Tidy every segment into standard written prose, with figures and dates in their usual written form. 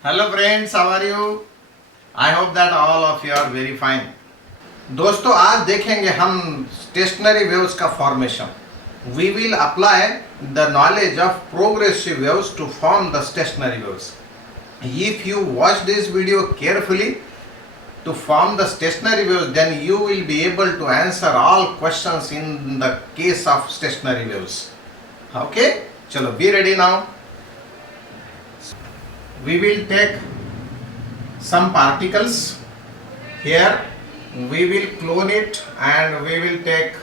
Hello friends, how are you? I hope that all of you are very fine. दोस्तों आज देखेंगे हम stationery waves का formation. We will apply the knowledge of progressive waves to form the stationary waves. If you watch this video carefully to form the stationary waves, then you will be able to answer all questions in the case of stationary waves. Okay? चलो be ready now. We will take some particles. Here we will clone it and we will take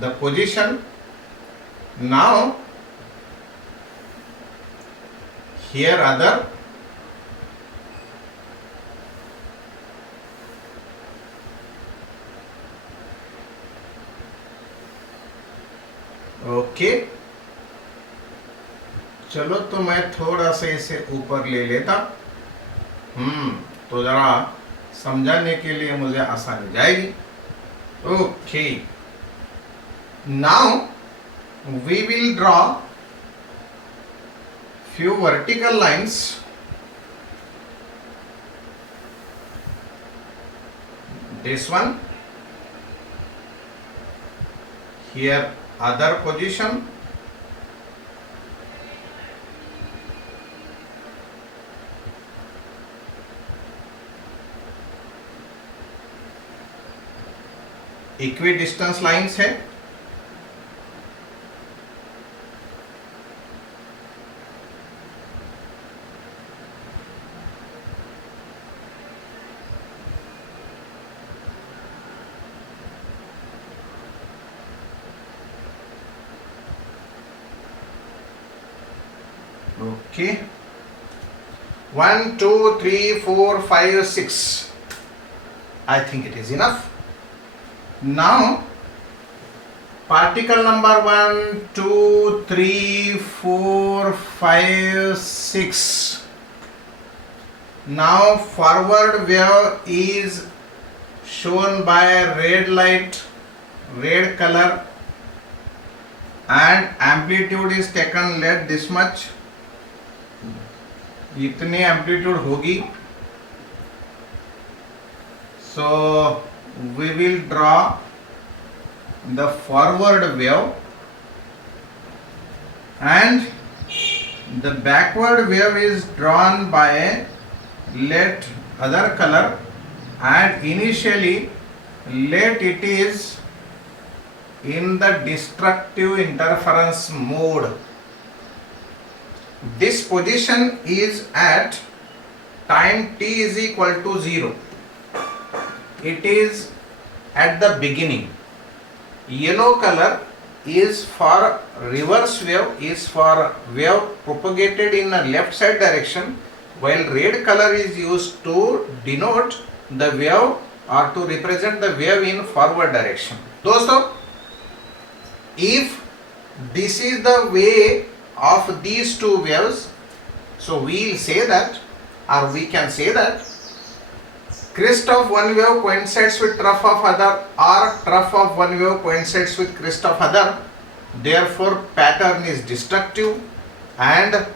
the position. Now here other, okay. चलो तो मैं थोड़ा सा इसे ऊपर ले लेता. तो जरा समझाने के लिए मुझे आसानी जाएगी. Okay. Now we will draw few vertical lines. This one. Here other position. Equidistance lines है. Okay. 1 2 3 4 5 6. I think it is enough. Now particle number 1 2 3 4 5 6. Now forward wave is shown by red light, red color, and amplitude is taken, let this much. इतने amplitude होगी. So we will draw the forward wave and the backward wave is drawn by let other color, and initially let it is in the destructive interference mode. This position is at time t is equal to 0. It is at the beginning. Yellow color is for reverse wave, is for wave propagated in a left side direction, while red color is used to denote the wave or to represent the wave in forward direction. दोस्तों, if this is the way of these two waves, so we will say that, or we can say that crest of one wave coincides with trough of other, or trough of one wave coincides with crest of other. Therefore pattern is destructive and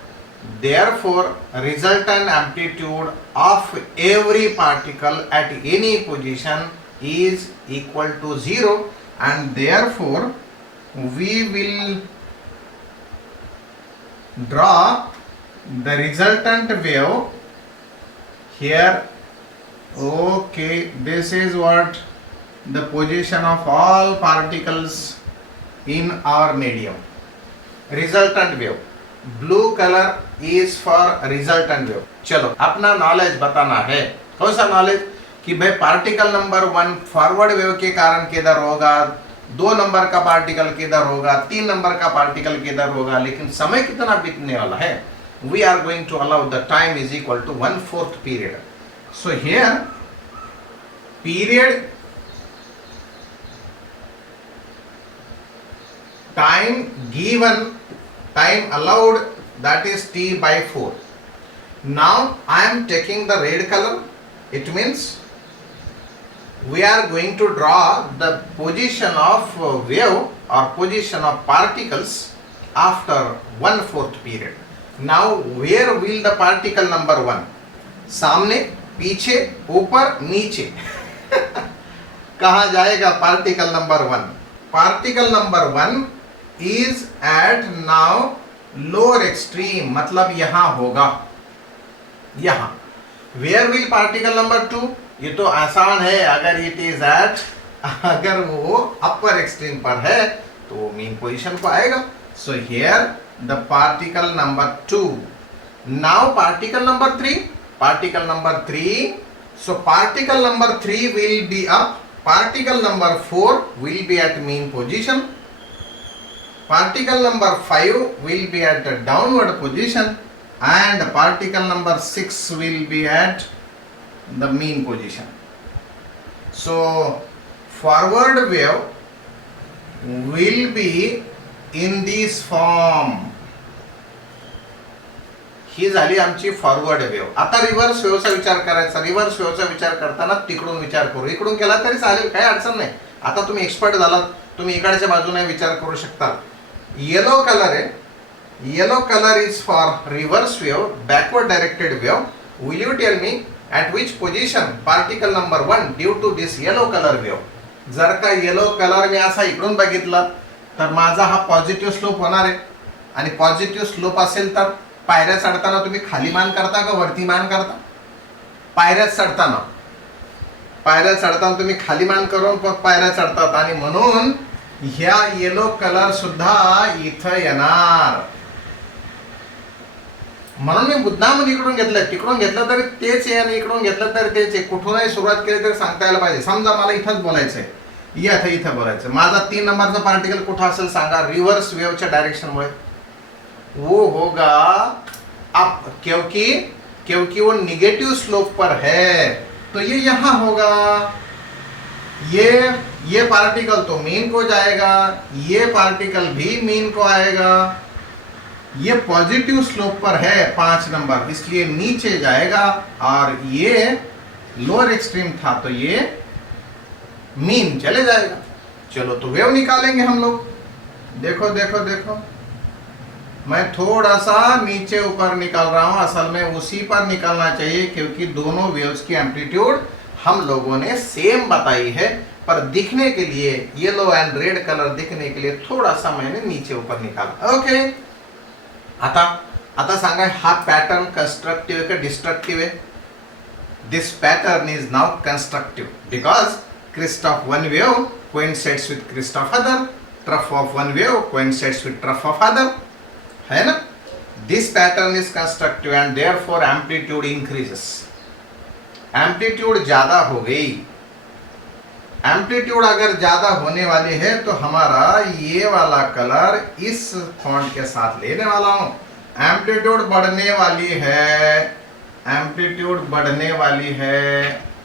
therefore resultant amplitude of every particle at any position is equal to 0, and therefore we will draw the resultant wave here. Okay, this is what the position of all particles in our medium. Resultant wave. Blue color is for resultant wave. चलो अपना knowledge बताना है. कौन सा knowledge? कि भाई particle number 1 forward wave के कारण किधर होगा, 2 नंबर का पार्टिकल किधर होगा, 3 नंबर का पार्टिकल किधर होगा, लेकिन समय कितना बीतने वाला है. We are going to allow the time is equal to 1/4 period. So here period time given, time allowed, that is t by 4. Now I am taking the red color. It means we are going to draw the position of wave or position of particles after 1/4 period. Now where will the particle number 1, सामने, पीछे, ऊपर, नीचे कहा जाएगा particle number 1? Particle number 1 is at now lower extreme, मतलब यहां होगा, यहां। वेयर विल पार्टिकल नंबर 2, ये तो आसान है, अगर इट इज एट, अगर वो अपर एक्सट्रीम पर है तो वो मीन पोजीशन को आएगा। So here the particle number 2। Now particle number 3, particle number 3, so particle number 3 will be up, particle number 4 will be at mean position, particle number 5 will be at a downward position, and particle number 6 will be at the mean position. So forward wave will be in this form. ही झाली आमची forward wave. आता reverse वेव्हचा विचार करायचा. Reverse वेव्हचा विचार करताना तिकडून विचार करू, इकडून केला तरी चालेल, काही अडचण नाही. आता तुम्ही एक्सपर्ट झालात, तुम्ही इकडच्या बाजूने विचार करू शकता. येलो कलर आहे, yellow colour is for reverse wave, backward directed wave. Will you tell me at which position particle number 1 due to this yellow colour wave? जर का येलो कलर मी असा इकडून बघितला तर माझा हा पॉझिटिव्ह स्लोप होणार आहे, आणि पॉझिटिव्ह स्लोप असेल तर पायऱ्या चढताना तुम्ही खाली मान करता का वरती मान करता? पायऱ्या चढताना तुम्ही खाली मान करून पायऱ्या चढतात, आणि म्हणून ह्या येलो कलर सुद्धा इथं येणार. म्हणून मी मुद्दाम इकडून घेतलं, तिकडून घेतलं तरी तेच आहे आणि इकडून घेतलं तरी तेच आहे. कुठूनही सुरुवात केली तरी सांगता यायला पाहिजे. समजा मला इथंच बोलायचंय, इथं बोलायचं, माझा 3 नंबरचा पार्टिकल कुठं असेल सांगा? रिव्हर्स वेव्हच्या डायरेक्शन मुळे वो होगा अप, क्योंकि वो निगेटिव स्लोप पर है, तो ये यहां होगा. ये पार्टिकल तो मीन को जाएगा, ये पार्टिकल भी मीन को आएगा. ये पॉजिटिव स्लोप पर है 5 नंबर, इसलिए नीचे जाएगा, और ये लोअर एक्सट्रीम था तो ये मीन चले जाएगा. चलो तो वेव निकालेंगे हम लोग. देखो देखो देखो, मैं थोड़ा सा नीचे ऊपर निकाल रहा हूं, असल में उसी पर निकालना चाहिए क्योंकि दोनों वेव्स की एम्पलीट्यूड हम लोगों ने सेम बताई है, पर दिखने के लिए येलो एंड रेड कलर दिखने के लिए थोड़ा सा मैंने नीचे ऊपर निकाला. ओके, आता सांगा, हा पॅटर्न कंस्ट्रक्टिव्ह का डिस्ट्रक्टिव्ह आहे? This pattern is now constructive because crest of one wave coincides with crest of other, trough of one wave coincides with trough of other, है ना? This pattern is constructive and therefore amplitude increases. Amplitude ज्यादा हो गई. Amplitude अगर ज्यादा होने वाली है तो हमारा ये वाला कलर इस फॉन्ट के साथ लेने वाला हूं. एम्पलीट्यूड बढ़ने वाली है, एम्पलीट्यूड बढ़ने वाली है,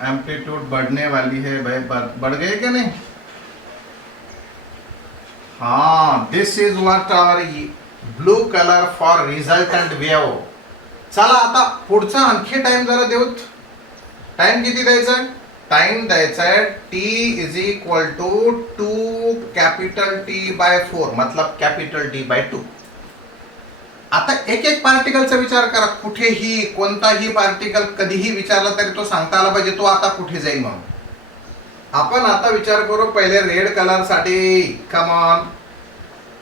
एम्पलीट्यूड बढ़ने वाली है. भाई बढ़ गए क्या नहीं? हाँ, this is what our blue colour for resultant wave. चला आता पुढचा आणखी टाइम जरा देऊत. टाइम किती द्यायचा आहे? टाइम द्यायचा आहे t is equal to 2 capital T/4, मतलब कैपिटल T/2. आता एक एक पार्टिकलचा विचार करा. कुठेही कोणताही पार्टिकल कधीही विचारला तरी तो सांगता आला पाहिजे तो आता कुठे जाईल. म्हणून आपण आता विचार करू पहले रेड कलर साठी. कम ऑन,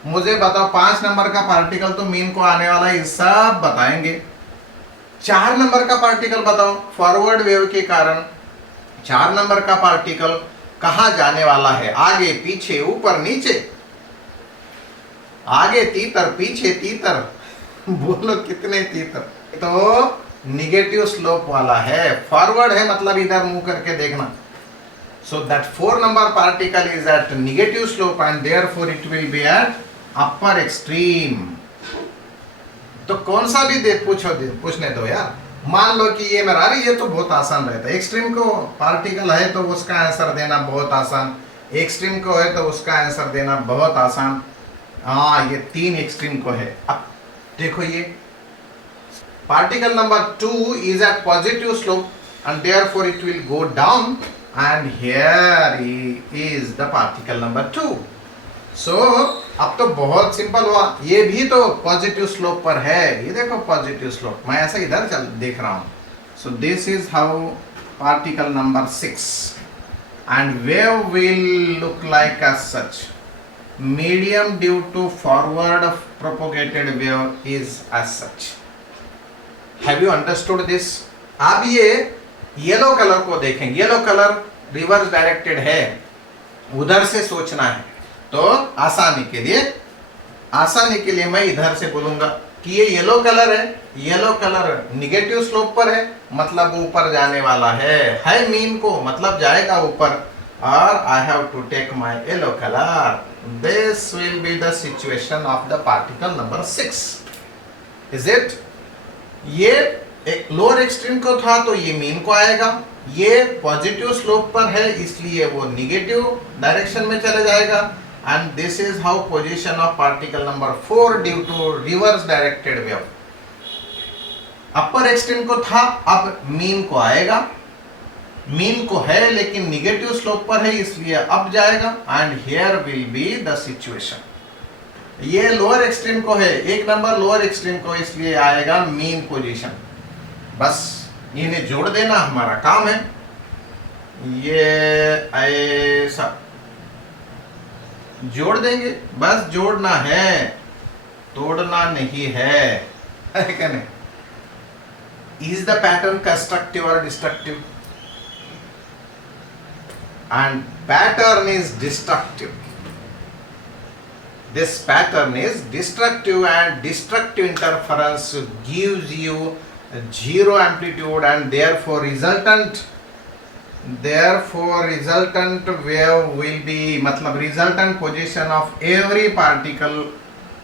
मुझे बताओ 5 नंबर का पार्टिकल तो मीन को आने वाला है, सब बताएंगे. 4 नंबर का पार्टिकल बताओ. फॉरवर्ड वेव के कारण 4 नंबर का पार्टिकल कहां जाने वाला है? आगे, पीछे, ऊपर, नीचे. आगे तीतर, पीछे तीतर, बोलो कितने तीतर? तो निगेटिव स्लोप वाला है. फॉरवर्ड है मतलब इधर मुंह करके देखना. So that 4 number particle is at negative slope and therefore it will be at upper extreme. तो कौन सा भी पूछने दो यार. मान लो कि ये मेरा, ये तो बहुत आसान रहता है. एक्सट्रीम को पार्टिकल है तो उसका आंसर देना बहुत आसान, एक्सट्रीम को है तो उसका आंसर देना बहुत आसान. हाँ, ये 3 एक्सट्रीम को है. अब देखो, ये particle number 2 is at positive slope and therefore it will go down, and here is the particle number 2. So अब तो बहुत सिंपल हुआ, ये भी तो पॉजिटिव स्लोप पर है, ये देखो पॉजिटिव स्लोप, मैं ऐसा इधर चल देख रहा हूं. So this is how particle number 6 and wave will look like as such. Medium due to forward propagated wave is as such. Have you understood this? अब ये येलो कलर को देखें, येलो कलर रिवर्स डायरेक्टेड है, उधर से सोचना है. तो आसानी के लिए मैं इधर से बोलूंगा कि ये येलो कलर है, येलो कलर निगेटिव स्लोप पर है, मतलब ऊपर जाने वाला है मीन को, मतलब जाएगा ऊपर. और I have to take my yellow colour. This will be the situation of the particle number 6. Is it? ये एक लोअर एक्सट्रीम को था तो ये मीन को आएगा, ये पॉजिटिव स्लोप पर है इसलिए वो निगेटिव डायरेक्शन में चले जाएगा. And this is how position of particle number 4 due to reverse directed wave. Upper extreme को था, अब मीन को आएगा, मीन को है लेकिन निगेटिव स्लोप पर है इसलिए अब जाएगा. And here will be the situation. ये लोअर एक्सट्रीम को है, एक नंबर लोअर एक्सट्रीम को, इसलिए आएगा मीन पोजीशन. बस इन्हें जोड़ देना हमारा काम है. ये ऐसा जोड़ देंगे, बस जोड़ना है, तोड़ना नहीं है. क्या नहीं? Is the pattern constructive or destructive? And pattern is destructive. This pattern is destructive, and destructive interference gives you zero amplitude, and therefore resultant wave will be, मतलब resultant position of every particle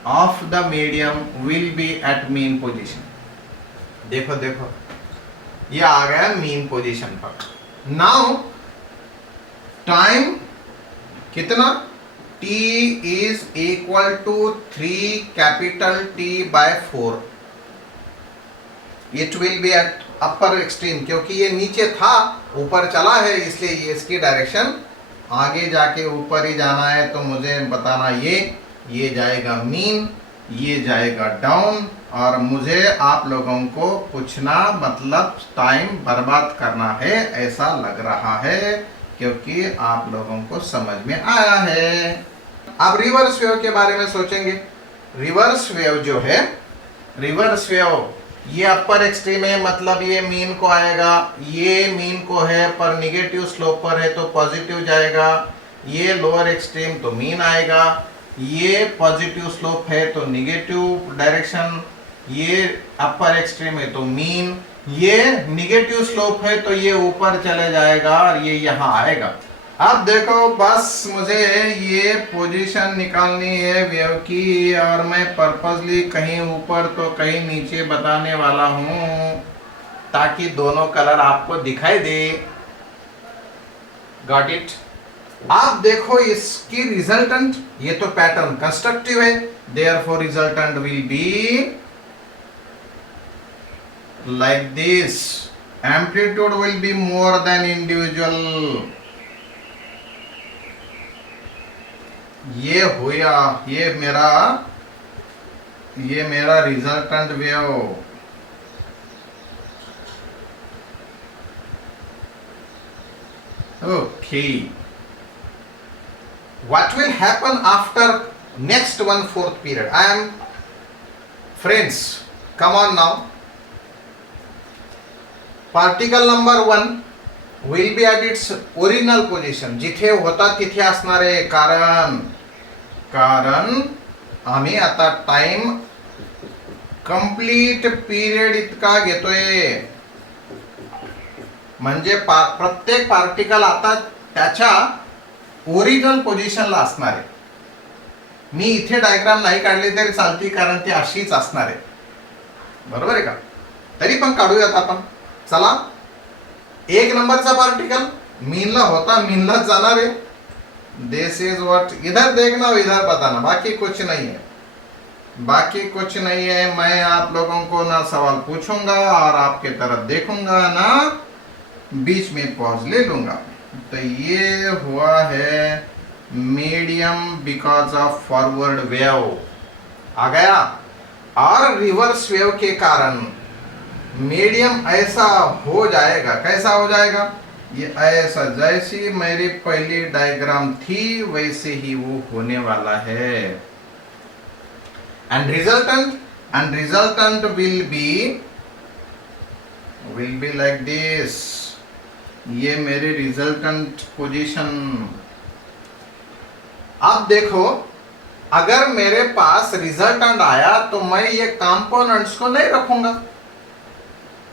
of the medium will be at mean position. देखो ये आ गया mean position पर. Now time कितना? t is equal to 3 capital T by 4. It will be at upper extreme, क्योंकि ये नीचे था ऊपर चला है इसलिए ये इसकी डायरेक्शन आगे जाके ऊपर ही जाना है. तो मुझे बताना ये जाएगा मीन, ये जाएगा डाउन, और मुझे आप लोगों को पूछना मतलब टाइम बर्बाद करना है ऐसा लग रहा है, क्योंकि आप लोगों को समझ में आया है. अब रिवर्स वेव के बारे में सोचेंगे. रिवर्स वेव जो है, रिवर्स वेव ये अपर एक्सट्रीम है, मतलब ये मीन को आएगा, ये मीन को है पर निगेटिव स्लोप पर है तो पॉजिटिव जाएगा. ये लोअर एक्सट्रीम तो मीन आएगा, ये पॉजिटिव स्लोप है तो निगेटिव डायरेक्शन, ये अपर एक्सट्रीम है तो मीन, ये निगेटिव स्लोप है तो ये ऊपर चले जाएगा और ये यहाँ आएगा. अब देखो बस मुझे ये पोजीशन निकालनी है वेव की, और मैं पर्पसली कहीं ऊपर तो कहीं नीचे बताने वाला हूं ताकि दोनों कलर आपको दिखाई दे. Got it? आप देखो इसकी रिजल्टेंट, ये तो पैटर्न कंस्ट्रक्टिव है, therefore resultant will be like this. Amplitude will be more than individual. ये हुआ, ये मेरा resultant wave. Okay, what will happen after next 1/4 period? I am friends, come on now. Particle number 1 will be at its original position. जिथे होता तिथे असणार आहे. कारण आम्ही आता टाइम कंप्लीट पीरियड इतका घेतोय, म्हणजे प्रत्येक पार्टिकल आता त्याच्या ओरिजिनल पोझिशनला असणार आहे. मी इथे डायग्राम नाही काढली तरी चालती, कारण ती अशीच असणार आहे. बरोबर आहे का? तरी पण काढूयात आपण. चला, एक नंबरचा पार्टिकल मीनला होता, मीनला जाणार है. दिस इज व्हाट, इधर देखना इधर बताना, बाकी कुछ नहीं है, बाकी कुछ नहीं है. मैं आप लोगों को ना सवाल पूछूंगा और आपके तरफ देखूंगा, ना बीच में पॉज ले लूंगा. तो ये हुआ है medium because of forward wave आ गया, और रिवर्स वेव के कारण मीडियम ऐसा हो जाएगा, कैसा हो जाएगा, ये ऐसा, जैसी मेरी पहली डायग्राम थी वैसे ही वो होने वाला है। And resultant will be like this. ये मेरी रिजल्टेंट पोजीशन। अब देखो, अगर मेरे पास रिजल्टेंट आया तो मैं ये कंपोनेंट्स को नहीं रखूंगा।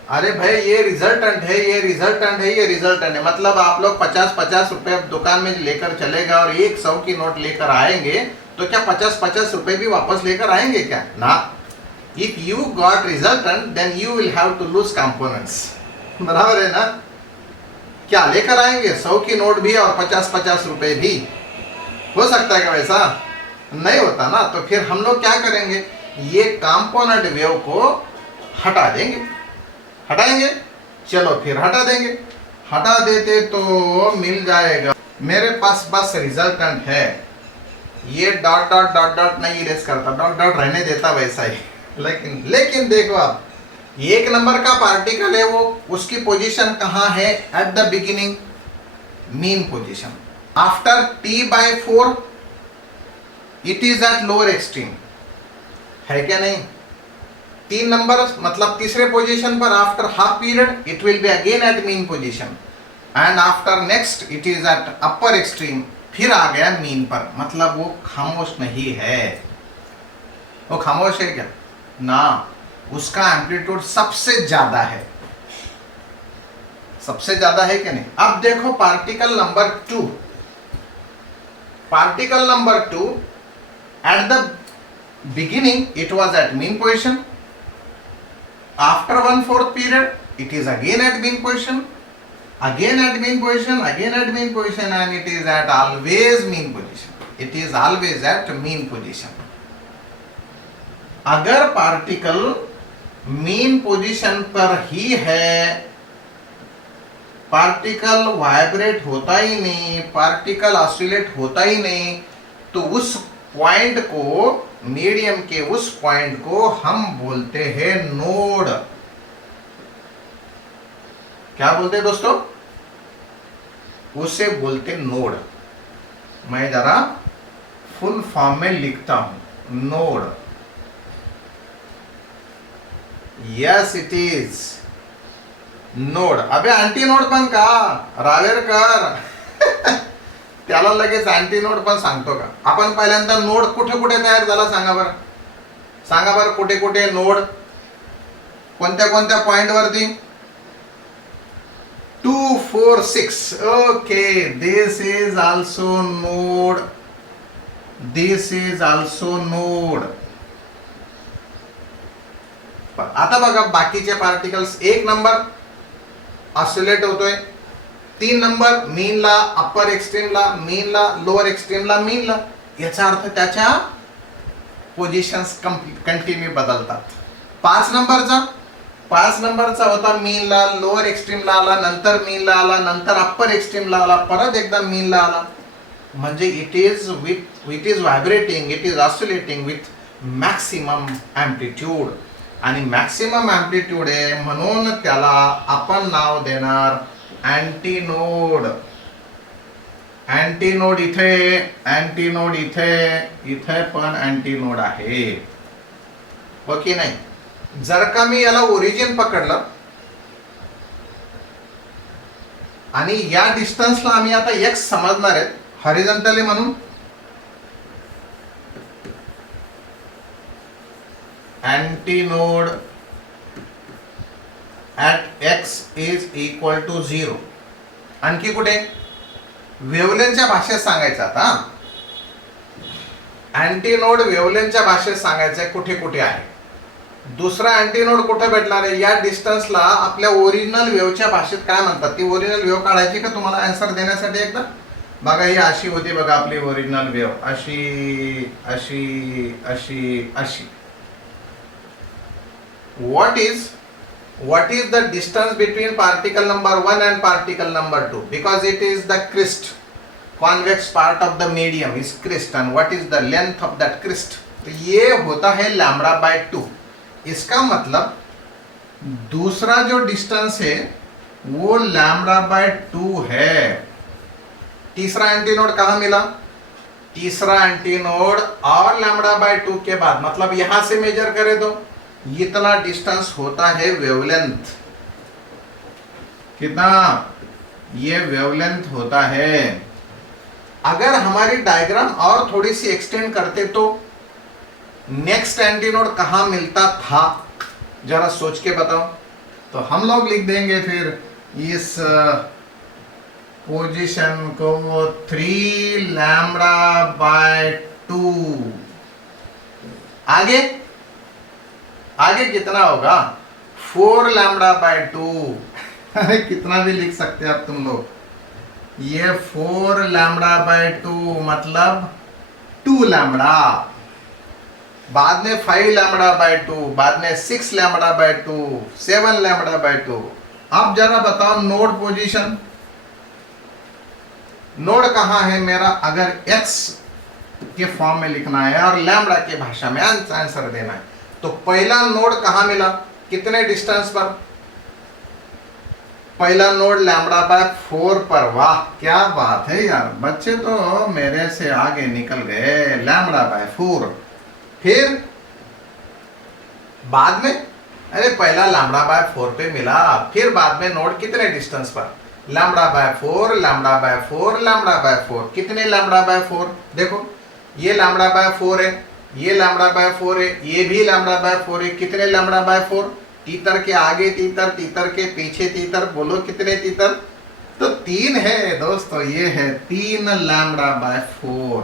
अरे भाई ये रिजल्टेंट है, ये रिजल्टेंट है, ये रिजल्टेंट है, मतलब आप लोग 50-50 रुपए दुकान में लेकर चलेगा और 100 की नोट लेकर आएंगे तो क्या 50-50 रुपए भी वापस लेकर आएंगे क्या? ना। If you got resultant then you will have to lose components. बराबर है ना? क्या लेकर आएंगे 100 की नोट भी और 50-50 रुपए भी? हो सकता है क्या वैसा? नहीं होता ना। तो फिर हम लोग क्या करेंगे, ये कंपोनेंट वेव को हटा देंगे। हटाएंगे, चलो फिर हटा देंगे। हटा देते तो मिल जाएगा, मेरे पास बस रिजल्टेंट है। ये डॉट डॉट डॉट डॉट नहीं इरेज करता, डॉट डॉट रहने देता वैसा ही। लेकिन देखो, आप एक नंबर का पार्टिकल है, वो उसकी पोजीशन कहाँ है? At the beginning, mean position. After T/4 it is at lower extreme, है क्या नहीं? 3 नंबर मतलब तीसरे पोजीशन पर after half period it will be again at mean position, and after next it is at upper extreme, फिर आ गया mean पर। मतलब वो खामोश नहीं है। वो खामोश है क्या? ना, उसका एम्पलीट्यूड सबसे ज्यादा है। सबसे ज्यादा है क्या नहीं? अब देखो particle number 2। Particle number 2 at the beginning it was at mean position, after 1/4 period it is again at mean position, again at mean position, again at mean position, and it is at always mean position. It is always at mean position. अगर particle mean position पर ही है, particle vibrate होता ही नहीं, particle oscillate होता ही नहीं, तो उस point को, मीडियम के उस पॉइंट को हम बोलते हैं नोड। क्या बोलते हैं दोस्तों? उसे बोलते नोड। मैं जरा फुल फॉर्म में लिखता हूं, node. Yes it is node. अबे अँटी नोड पण का? रावेरकर त्याला लगेच अँटी नोड पण सांगतो का? आपण पहिल्यांदा नोड कुठे कुठे तयार झाला सांगा बरं. सांगा बरं कुठे कुठे नोड, कोणत्या कोणत्या पॉइंट वरती? 2, 4, 6. Okay, this is also node, this is also node. आता बघा बाकीचे पार्टिकल्स. 1 नंबर ऑसिलेट होतोय, 3 नंबर मीनला, अप्पर एक्स्ट्रीमला मीनला, लोअर एक्स्ट्रीमला मीनला. याचा अर्थ त्याच्या पोझिशन्स कंटिन्यू बदलतात. 5 नंबरचा होता मीनला, लोअर एक्स्ट्रीमला आला, नंतर मीनला आला, नंतर अप्पर एक्स्ट्रीमला आला, परत एकदा मीनला आला. म्हणजे it is vibrating, it is oscillating with maximum amplitude. आणि मॅक्सिमम एम्प्लिट्यूड आहे म्हणून त्याला आपण नाव देणार अँटीनोड. अँटीनोड इथे, अँटीनोड इथे, इथे पण अँटीनोड आहे. ओके नाही? जर का मी याला ओरिजिन पकडलं आणि या डिस्टन्सला आम्ही आता एक्स समजणार आहेत हॉरिझॉन्टली म्हणून, antinode at x is equal to 0. आणखी कुठे? वेव्हलेंथच्या भाषेत सांगायचं. आता अँटीनोड वेव्हलेंथच्या भाषेत सांगायचं कुठे कुठे आहे. दुसरा अँटीनोड कुठे भेटणार आहे? या डिस्टन्सला आपल्या ओरिजिनल वेव्हच्या भाषेत काय म्हणतात? ती ओरिजिनल वेव्ह काढायची का तुम्हाला आन्सर देण्यासाठी एकदा? बघा ही अशी होती बघा आपली ओरिजिनल वेव्ह, अशी अशी अशी अशी. What is the distance between particle number 1 and particle number 2? Because it is the crest. Convex part of the medium is crest and what is the length of that crest, तो ये होता है lambda by 2। इसका मतलब दूसरा जो distance है वो लैम्बडा बाय 2 है। तीसरा एंटीनोड कहां मिला? तीसरा एंटीनोड और लैम्बडा बाय 2 के बाद, मतलब यहां से मेजर करें तो इतना डिस्टेंस होता है वेवलेंथ। कितना? ये वेवलेंथ होता है। अगर हमारी डायग्राम और थोड़ी सी एक्सटेंड करते तो नेक्स्ट एंटीनोड कहां मिलता था, जरा सोच के बताओ। तो हम लोग लिख देंगे फिर इस पोजीशन को 3 लैम्बडा बाय 2। आगे आगे कितना होगा? 4 लैम्बडा बाय 2। कितना भी लिख सकते हैं आप तुम लोग। ये 4 लैम्बडा बाय 2 मतलब 2 लैम्बडा, बाद में 5 लैम्बडा बाय 2, बाद में 6 लैम्बडा बाय 2, 7 लैम्बडा बाय 2। अब जरा बताओ नोड पोजीशन, नोड कहां है मेरा? अगर x के फॉर्म में लिखना है और लैम्बडा के भाषा में आंसर देना है, तो पहला नोड कहां मिला, कितने डिस्टेंस पर? पहला नोड लैम्बडा बाय 4 पर। वाह क्या बात है यार, बच्चे तो मेरे से आगे निकल गए। Lambda by 4। फिर बाद में, अरे पहला लैम्बडा बाय 4 पे मिला, फिर बाद में नोड कितने डिस्टेंस पर? Lambda by 4, lambda by 4, lambda by 4। कितने लैम्बडा बाय 4? देखो ये लैम्बडा बाय 4 है, ये लैम्बडा बाय 4 है, ये भी लैम्बडा बाय 4 है। कितने लैम्बडा बाय 4? तीतर के आगे तीतर, तीतर के पीछे तीतर, बोलो कितने तीतर? तो 3 है दोस्तों, ये है 3 लैम्बडा बाय 4।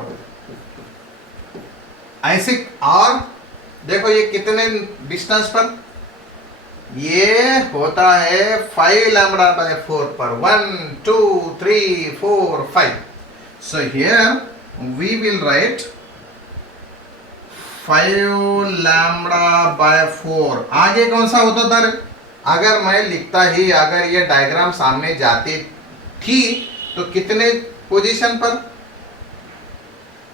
ऐसे और देखो ये कितने डिस्टेंस पर? ये होता है 5 लैम्बडा बाय 4 पर। 1 2 3 4 5। So here we will write 5 lambda by 4। आगे कौन सा होता था? अगर मैं लिखता ही, अगर ये डायग्राम सामने जाती थी तो कितने पोजीशन पर?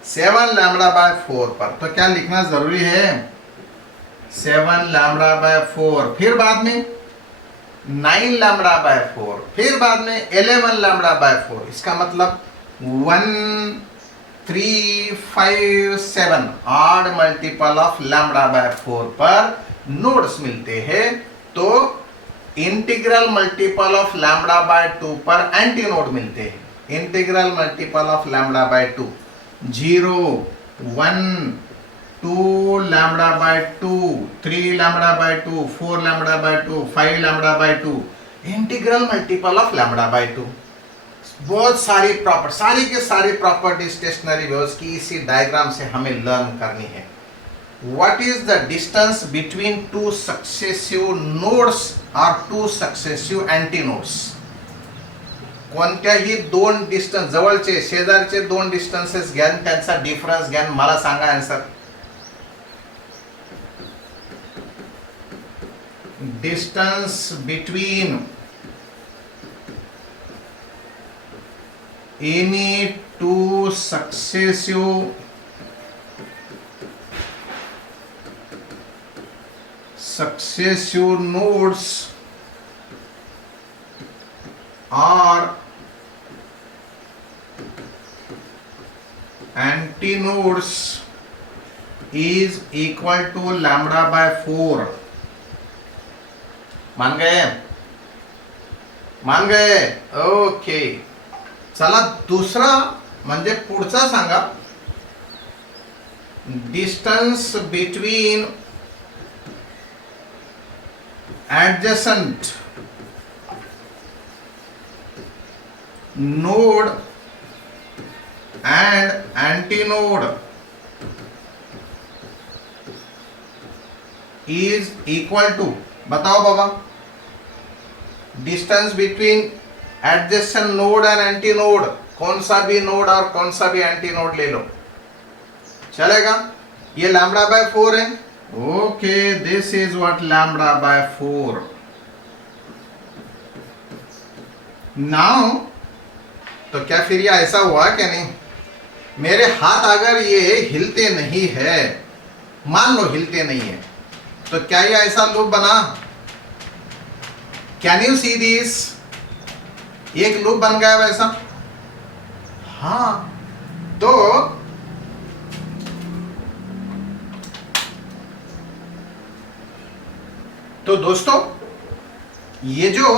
7 लैम्बडा बाय 4 पर। तो क्या लिखना जरूरी है? 7 लैम्बडा बाय 4। फिर बाद में 9 लैम्बडा बाय 4, फिर बाद में 11 लैम्बडा बाय 4। इसका मतलब 1 3 5 7 odd multiple of lambda by 4 पर नोड्स मिलते हैं। तो integral multiple of lambda by 2 पर एंटी नोड मिलते हैं। Integral multiple of lambda by 2 0 1 2 lambda by 2, 3 lambda by 2, 4 lambda by 2, 5 lambda by 2। Integral multiple of lambda by 2। बहुत सारी property, सारी के सारी प्रॉपर्टी स्टेशनरी वेव्स की इसी डायग्राम से हमें लर्न करनी है। What is the distance between 2 successive nodes और 2 सक्सेसिव एंटीनोड्स? कोणत्याही 2 डिस्टन्स, जवळचे शेजारचे 2 डिस्टन्सेस घ्या, त्यांचा डिफरन्स घ्या, मला सांगा answer. Distance between any 2 successive nodes or antinodes is equal to lambda by 4। मान गए? मान गए? ओके चला दुसरा म्हणजे पुढचा सांगा। Distance between adjacent node and antinode is equal to, बताओ बाबा, distance between adjacent node and anti node, कौन सा भी नोड और कौन सा भी एंटी नोड ले लो, चलेगा। ये लैम्बडा बाय 4 है। Okay, this is what lambda by 4। Now तो क्या फिर ये ऐसा हुआ क्या नहीं? मेरे हाथ अगर ये हिलते नहीं है, मान लो हिलते नहीं है, तो क्या ये ऐसा लूप बना? Can you see this? एक लूप बन गया वैसा। हाँ, तो दोस्तों, ये जो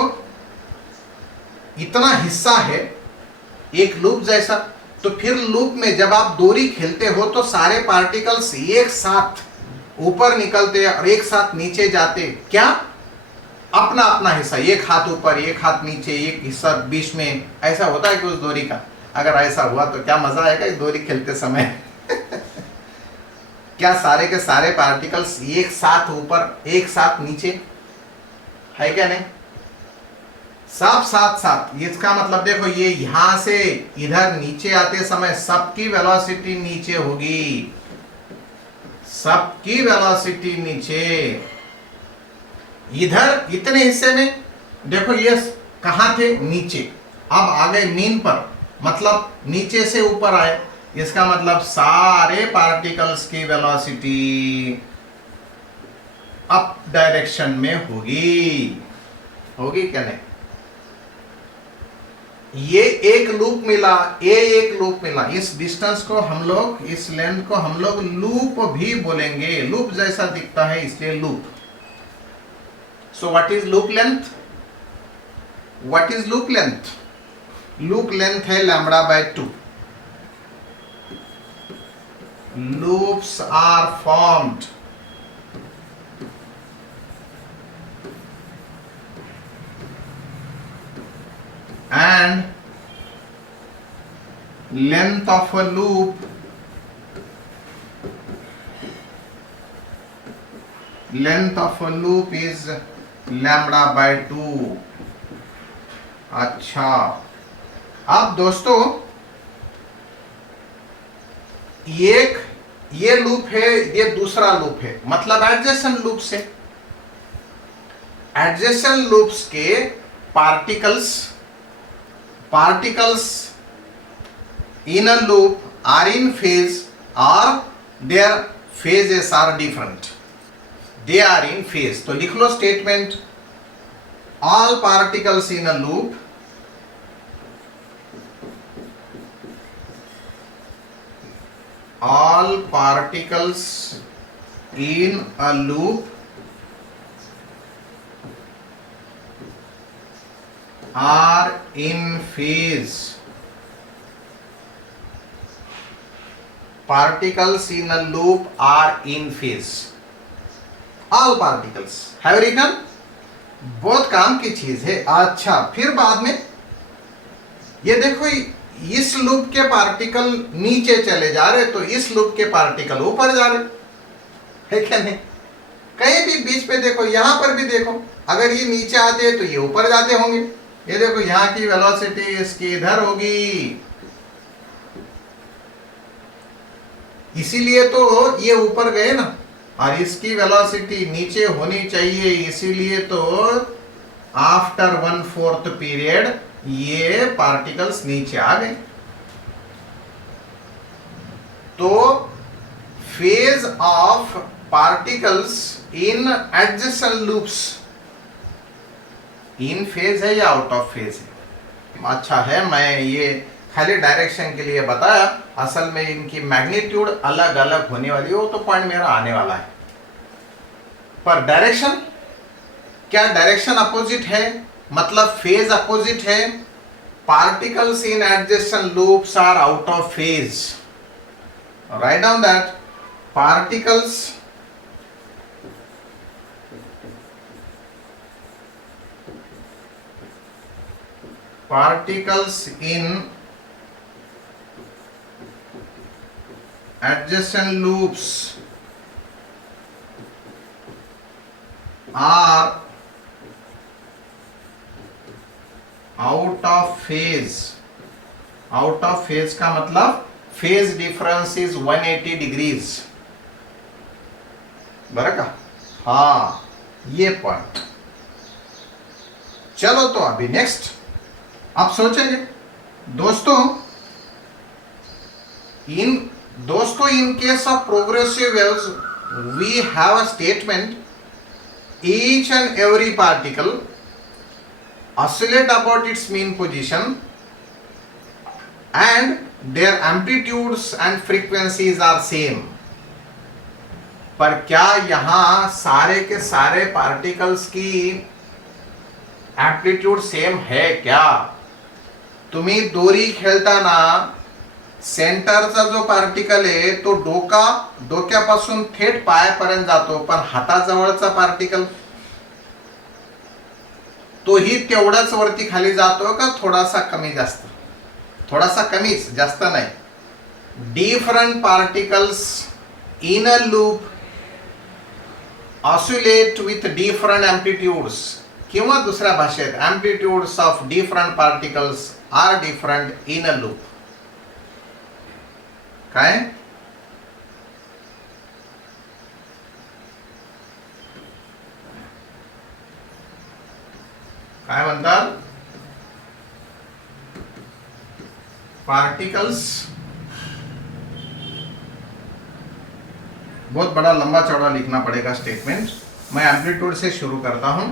इतना हिस्सा है एक लूप जैसा, तो फिर लूप में जब आप डोरी खेलते हो तो सारे पार्टिकल्स एक साथ ऊपर निकलते और एक साथ नीचे जाते। क्या? अपना अपना हिस्सा, एक हाथ ऊपर एक हाथ नीचे, एक हिस्सा बीच में, ऐसा होता है कि उस डोरी का। अगर ऐसा हुआ तो क्या मजा आएगा इस डोरी खेलते समय। क्या सारे के सारे पार्टिकल्स एक साथ ऊपर एक साथ नीचे है क्या नहीं? सब साथ साथ। इसका मतलब देखो, ये यहां से इधर नीचे आते समय सबकी वेलोसिटी नीचे होगी, सबकी वेलोसिटी नीचे। इधर इतने हिस्से में देखो, ये कहां थे? नीचे। अब आ गए मीन पर, मतलब नीचे से ऊपर आए। इसका मतलब सारे पार्टिकल्स की वेलोसिटी अप डायरेक्शन में होगी। होगी क्या नहीं? ये एक लूप मिला, ये एक लूप मिला। इस डिस्टेंस को हम लोग, इस लेंथ को हम लोग लूप भी बोलेंगे। लूप जैसा दिखता है इसलिए loop. So what is loop length? What is loop length? Loop length है λ/2। Loops are formed and length of a loop is λ/2। अच्छा, अब दोस्तों, ये लूप है, ये दूसरा लूप है, मतलब एडजेसेंट लूप से। एडजेसेंट लूप्स के particles in a loop are in phase or their phases are different. They are in phase. तो लिख लो statement, all particles in a loop are in phase. Particles in a loop are in phase. All particles have written. बहुत काम की चीज है। अच्छा, फिर बाद में ये देखो, इस लूप के पार्टिकल नीचे चले जा रहे, तो इस लूप के पार्टिकल ऊपर जा रहे, है क्या नहीं? कहीं भी बीच पे देखो, यहां पर भी देखो, अगर ये नीचे आते हैं तो ये ऊपर जाते होंगे। ये देखो, यहां की वेलोसिटी इसकी इधर होगी, इसीलिए तो ये ऊपर गए ना, और इसकी वेलोसिटी नीचे होनी चाहिए, इसीलिए तो आफ्टर 1/4 पीरियड ये पार्टिकल्स नीचे आ गए। तो phase of particles in adjacent loops, in phase है या आउट ऑफ फेज है? अच्छा है, मैं ये खाली डायरेक्शन के लिए बताया, असल में इनकी मैग्नीट्यूड अलग अलग होने वाली हो, तो पॉइंट मेरा आने वाला है। पर डायरेक्शन, क्या डायरेक्शन अपोजिट है? मतलब फेज अपोजिट है। Particles in adjacent loops are out of phase. Right down that particles in adjacent loops are out of phase. Out of phase का मतलब phase difference is 180 degrees। बराबर? हाँ, ये point. चलो, तो अभी नेक्स्ट, अब सोचेंगे दोस्तों in case of progressive waves we have a statement, each and every particle oscillate about its mean position and their amplitudes and frequencies are same. पर क्या यहां सारे के सारे पार्टिकल्स की एम्पलीट्यूड सेम है क्या? तुम्ही दोरी खेळताना सेंटरचा जो पार्टिकल आहे तो डोक्यापासून थेट पायापर्यंत जातो, पण हाताजवळचा पार्टिकल तोही तेवढाच वरती खाली जातो का थोडासा कमी जास्त? थोडासा कमीच, जास्त नाही. Different particles in a loop oscillate with different amplitudes, किंवा दुसऱ्या भाषेत amplitudes of different particles are different in a loop. काय? काय म्हणतात? पार्टिकल्स, बहुत बड़ा लंबा चौड़ा लिखना पड़ेगा स्टेटमेंट. मैं एम्पलीट्यूड से शुरू करता हूं.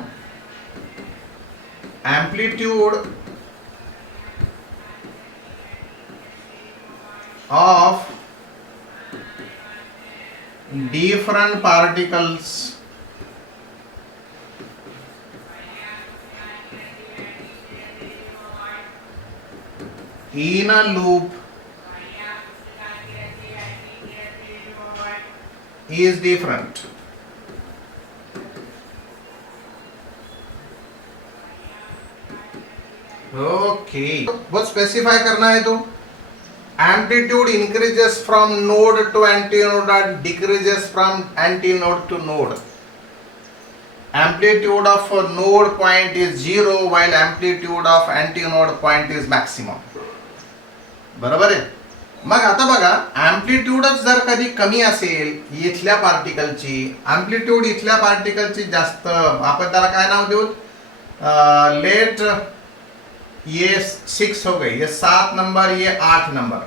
Amplitude of different particles in a loop is different. Okay, बहुत स्पेसिफाई करना है. तो amplitude increases from node to antinode and decreases from antinode to node. Amplitude of a node point is 0 while amplitude of antinode point is maximum. बरोबर आहे. मग आता बघा, एम्प्लिट्यूडच जर कधी कमी असेल इथल्या पार्टिकलची, एम्प्लिट्यूड इथल्या पार्टिकलची जास्त, आपण त्याला काय नाव देऊ? लेट ये 6 हो गई, ये 7 नंबर, ये 8 नंबर.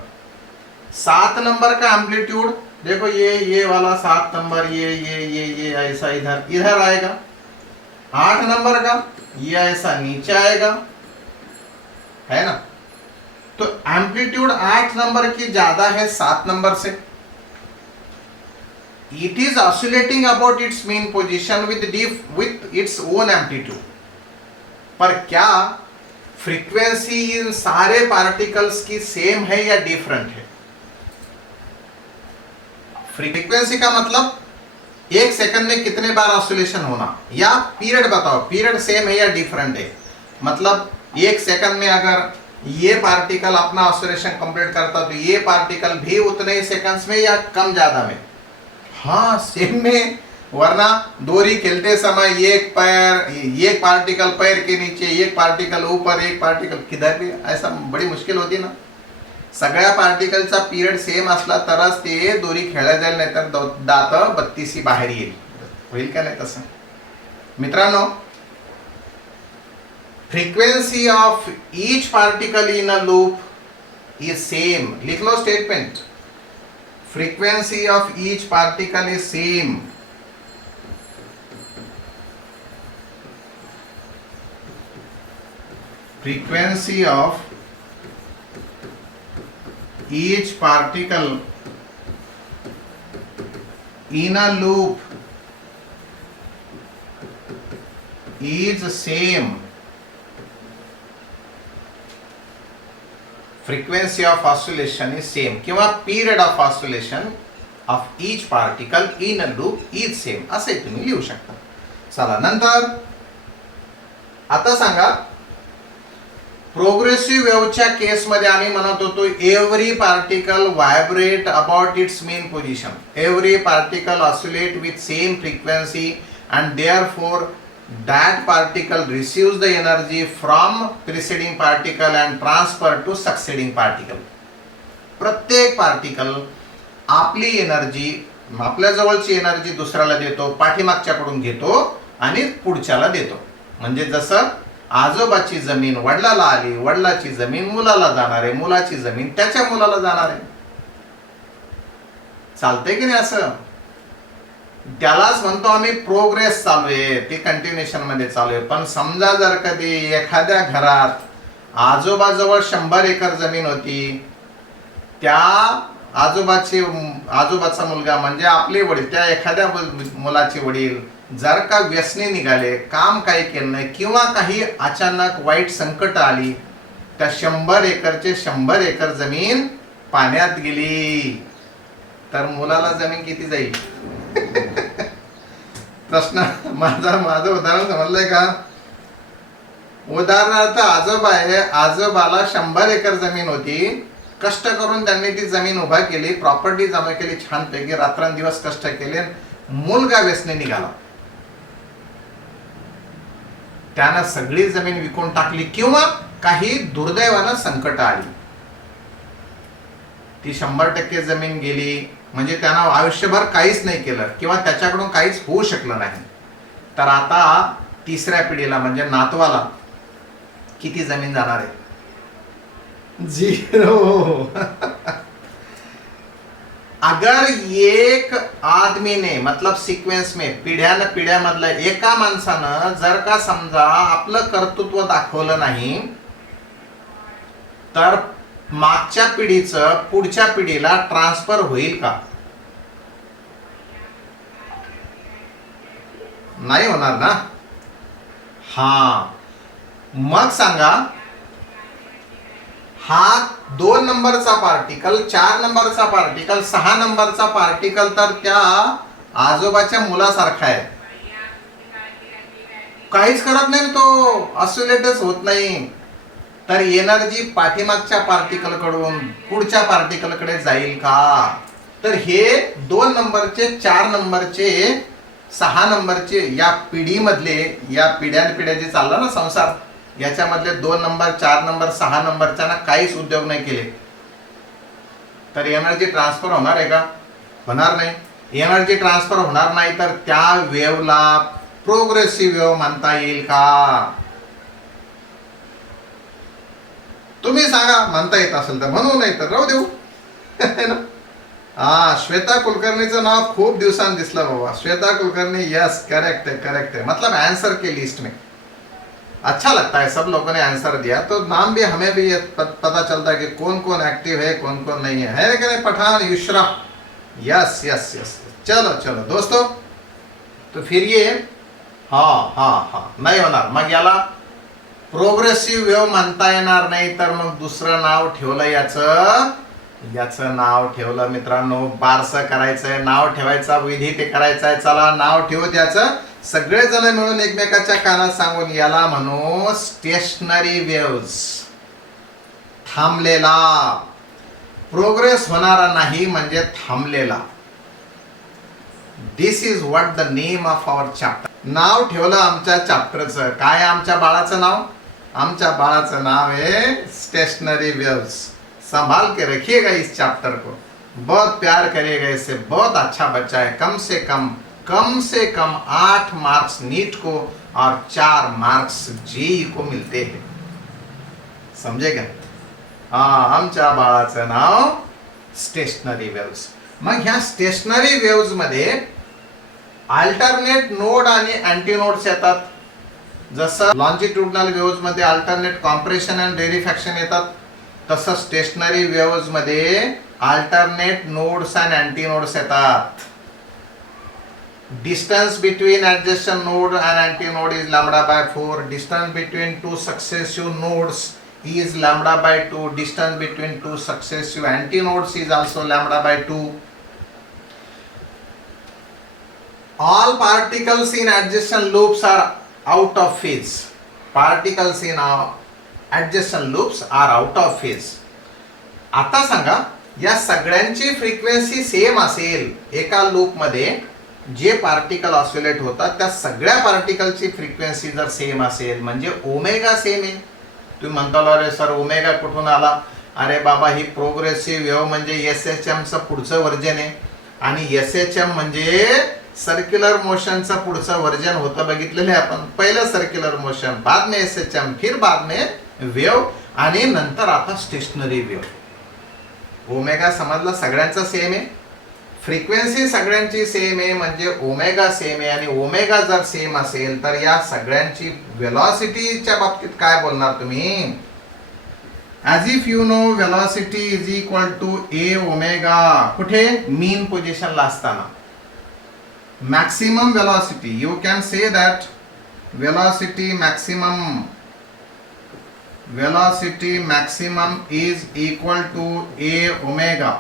7 नंबर का एम्प्लीट्यूड देखो, ये वाला 7 नंबर, ये ऐसा इधर आएगा. 8 नंबर का ये ऐसा नीचे आएगा, है ना? तो एम्प्लीट्यूड 8 नंबर की ज्यादा है 7 नंबर से. It is oscillating about it's main position with its own amplitude. पर क्या फ्रीक्वेंसी इन सारे पार्टिकल्स की सेम है या डिफरेंट है? फ्रीक्वेंसी का मतलब 1 सेकंड में कितने बार ऑसिलेशन होना, या पीरियड बताओ, पीरियड सेम है या डिफरेंट है? मतलब 1 सेकंड में अगर ये पार्टिकल अपना ऑसिलेशन कंप्लीट करता तो ये पार्टिकल भी उतने ही सेकंड्स में या कम ज्यादा में? हाँ, सेम में. वरना दोरी खेलते समय एक पार्टिकल पैर के नीचे, एक पार्टिकल ऊपर, एक पार्टिकल किधर भी, ऐसा बड़ी मुश्किल होती ना. सगळ्या पार्टिकलचा पिरियड सेम असला तरच ते दोरी खेळल्या जाईल, नाहीतर दात 32 बाहेर येईल. होईल का नाही तसं? मित्रांनो, frequency of each particle in a loop is same. लिख लो statement, frequency of each particle is same. Frequency of each particle in a loop is same. Frequency of oscillation is same, किंवा period of oscillation of each particle in a loop is same, असे तुम्ही लिहू शकता. चला नंतर आता सांगा, progressive वेव्हच्या केसमध्ये आम्ही म्हणत होतो every particle vibrate about it's main position. Every particle oscillate with same frequency and therefore that particle receives the energy from preceding particle and transfer to succeeding particle. प्रत्येक पार्टिकल आपली एनर्जी, आपल्या जवळची energy दुसऱ्याला देतो, पाठीमागच्याकडून घेतो आणि पुढच्याला देतो. म्हणजे जसं आजोबाची जमीन वडिलाला आली, वडिलाची जमीन मुलाला जाणार आहे, मुलाची जमीन त्याच्या मुलाला जाणार आहे. चालतंय की नाही असं? त्यालाच म्हणतो आम्ही प्रोग्रेस चालू आहे, ती कंटिन्युएशन मध्ये चालू आहे. पण समजा जर कधी एखाद्या घरात आजोबाजवळ 100 एकर जमीन होती, त्या आजोबाचा मुलगा म्हणजे आपले वडील, त्या एखाद्या मुलाचे वडील जर का व्यसनी निघाले, काम काही केलं नाही किंवा काही अचानक वाईट संकट आली, त्या 100 एकरचे 100 एकर जमीन पाण्यात गेली, तर मुलाला जमीन किती जाईल? प्रश्न माझं उदाहरण समजलंय का? उदाहरणार्थ आजोबा आहे, आजोबाला 100 एकर जमीन होती, कष्ट करून त्यांनी ती जमीन उभा केली, प्रॉपर्टी जमा केली छानपैकी, रात्रंदिवस कष्ट केले, मुलगा व्यसनी निघाला, त्यानं सगळी जमीन विकून टाकली किंवा काही दुर्दैवानं संकट आली, ती 100% जमीन गेली, म्हणजे त्यानं आयुष्यभर काहीच नाही केलं किंवा त्याच्याकडून काहीच होऊ शकलं नाही. तर आता तिसऱ्या पिढीला म्हणजे नातवाला किती जमीन जाणार आहे? 0. अगर एक आदमी ने मतलब सिक्वेन्स में पिढ्यामधल्या एका माणसानं जर का समजा आपलं कर्तृत्व दाखवलं नाही, तर मागच्या पिढीचं पुढच्या पिढीला ट्रान्सफर होईल का? नाही होणार ना. हा, मग सांगा, हा 2 नंबरचा पार्टिकल, 4 नंबरचा पार्टिकल, 6 नंबरचा पार्टिकल तर त्या आजोबाच्या मुलासारखा आहे, काहीच करत नाही तो, ऑसिलेटच होत नाही. तर एनर्जी पाठीमागच्या पार्टिकल कडून पुढच्या पार्टिकल कडे जाईल का? तर हे 2 नंबरचे, 4 नंबरचे, 6 नंबरचे या पिढीमधले, या पिढ्या जे चालला ना संसार, याच्यामधले 2 नंबर, 4 नंबर, 6 नंबरच्या ना काहीच उद्योग नाही केले, तर एनर्जी ट्रान्सफर होणार आहे का? होणार नाही. एनर्जी ट्रान्सफर होणार नाही तर त्या वेव्हला प्रोग्रेसिव्ह वेव्ह म्हणता येईल का? तुम्ही सांगा, म्हणता येत असेल तर म्हणू, नाही तर राहू देऊ. श्वेता कुलकर्णीचं नाव खूप दिवसांनी दिसलं बाबा. श्वेता कुलकर्णी, यस, करेक्ट है. मतलब आंसर के लिस्ट में अच्छा लगता है, सब लोगों ने आंसर दिया, तो नाम भी हमें भी पता चलता है कि कौन कौन एक्टिव है, कौन कौन नहीं है कि नहीं? पठान, युश्रा, यस. चलो दोस्तों, तो फिर ये हा नाही होणार. मग याला प्रोग्रेसिव्ह वेव्ह म्हणता येणार नाही, तर मग दुसरं नाव ठेवलं, याचं नाव ठेवलं मित्रांनो, बारसं करायचंय, नाव ठेवायचा विधी ते करायचा आहे. चला नाव ठेवू त्याचं, सगळेजण मिळून एकमेकाच्या कानात सांगून याला म्हणू स्टेशनरी वेव्हज. थांबलेला, प्रोग्रेस होणारा नाही म्हणजे थांबलेला. This is what the name of our chapter. नाव ठेवलं आमच्या चॅप्टरचं. काय आमच्या बाळाचं नाव? आमच्या बाळाचं नाव आहे स्टेशनरी वेव्स. संभाल के रखिएगा इस चैप्टर को, बहुत प्यार करिएगा इससे, बहुत अच्छा बच्चा है. कम से कम 8 मार्क्स नीट को और 4 मार्क्स जेई को मिलते हैं. समझे का? आमच्या बाळाचं नाव स्टेशनरी वेव्स. मग ह्या स्टेशनरी वेव्स मध्ये अल्टरनेट नोड आणि अँटी नोड्स येतात. जसं लॉन्जिट्युडनल वेव्स मध्ये अल्टरनेट कॉम्प्रेशन अँड रेरिफॅक्शन येतात, तसं स्टेशनरी वेव्स मध्ये alternate nodes and anti nodes येतात. Distance between adjacent node and anti node is λ/4. Distance between 2 successive nodes is λ/2. Distance between 2 successive antinodes is also λ/2. All particles in adjacent loops are out of phase. Particles in adjacent loops are out of phase. आता सांगा, या सगळ्यांची frequency same असेल, एका loop मध्ये जे particle oscillate होतात त्या सगळ्या पार्टिकलची frequency जर सेम असेल म्हणजे ओमेगा सेम आहे. तुम्ही म्हणता अरे सर ओमेगा कुठून आला? अरे बाबा, ही प्रोग्रेसिव्ह वेव्ह म्हणजे SHM चं पुढचं वर्जन आहे आणि SHM म्हणजे सर्क्युलर मोशनचं पुढचं वर्जन होतं बघितलेलं आहे आपण. पहिलं सर्क्युलर मोशन, बाद में एसएचएम, फिर बाद में वेव आणि नंतर आता स्टेशनरी वेव. ओमेगा समजला, सगळ्यांचा सेम आहे, फ्रिक्वेन्सी सगळ्यांची सेम आहे म्हणजे ओमेगा सेम आहे. आणि ओमेगा जर सेम असेल तर या सगळ्यांची वेलॉसिटीच्या बाबतीत काय बोलणार तुम्ही? As if you know velocity is equal to a omega. कुठे? मीन पोझिशनला असताना. Maximum velocity, you can say that velocity maximum is equal to a omega.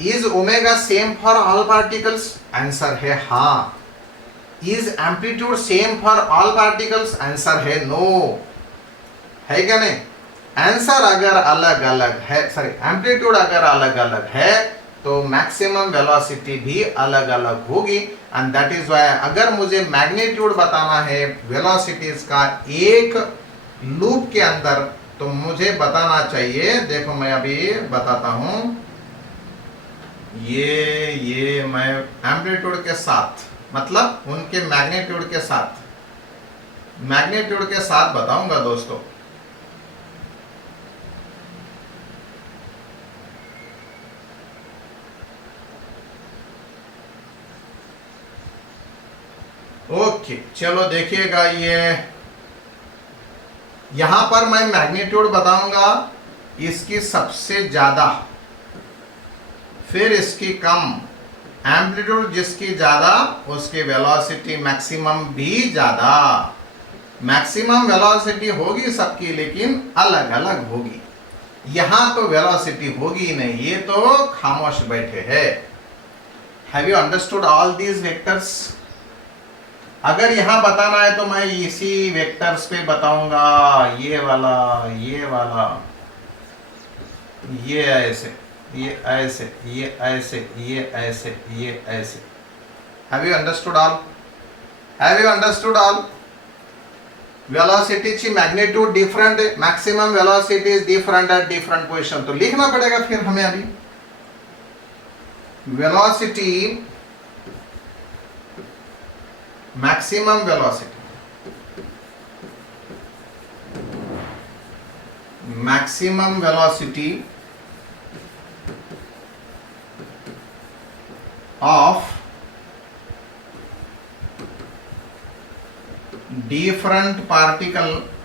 Is omega same for all particles? Answer है हाँ. Is amplitude same for all particles? Answer है no. है क्या नहीं? Answer अगर अलग अलग है, एम्पलीट्यूड अगर अलग अलग है तो मैक्सिमम वेलोसिटी भी अलग अलग होगी. एंड दैट इज वाई अगर मुझे मैग्नीट्यूड बताना है वेलोसिटीज का एक लूप के अंदर तो मुझे बताना चाहिए, देखो मैं अभी बताता हूं, ये मैं एम्पलीट्यूड के साथ मतलब उनके मैग्नीट्यूड के साथ बताऊंगा दोस्तों. ओके चलो देखिएगा, ये यहां पर मैं मैग्नीट्यूड बताऊंगा इसकी सबसे ज्यादा, फिर इसकी कम. एम्पलीट्यूड जिसकी ज्यादा उसकी वेलोसिटी मैक्सिमम भी ज्यादा. मैक्सिमम वेलोसिटी होगी सबकी लेकिन अलग अलग होगी. यहां तो वेलोसिटी होगी ही नहीं, ये तो खामोश बैठे हैं. Have you understood all these vectors? अगर यहां बताना है तो मैं इसी वेक्टर्स पे बताऊंगा, ये वाला, ये वाला, ये ऐसे, ये ऐसे, ये ऐसे, ये ऐसे, ये ऐसे. Have you understood all? Have you understood all? Velocity ची मैग्नीट्यूड डिफरेंट है, maximum velocity is different at different position. तो लिखना पड़ेगा फिर हमें अभी velocity maximum velocity of different particle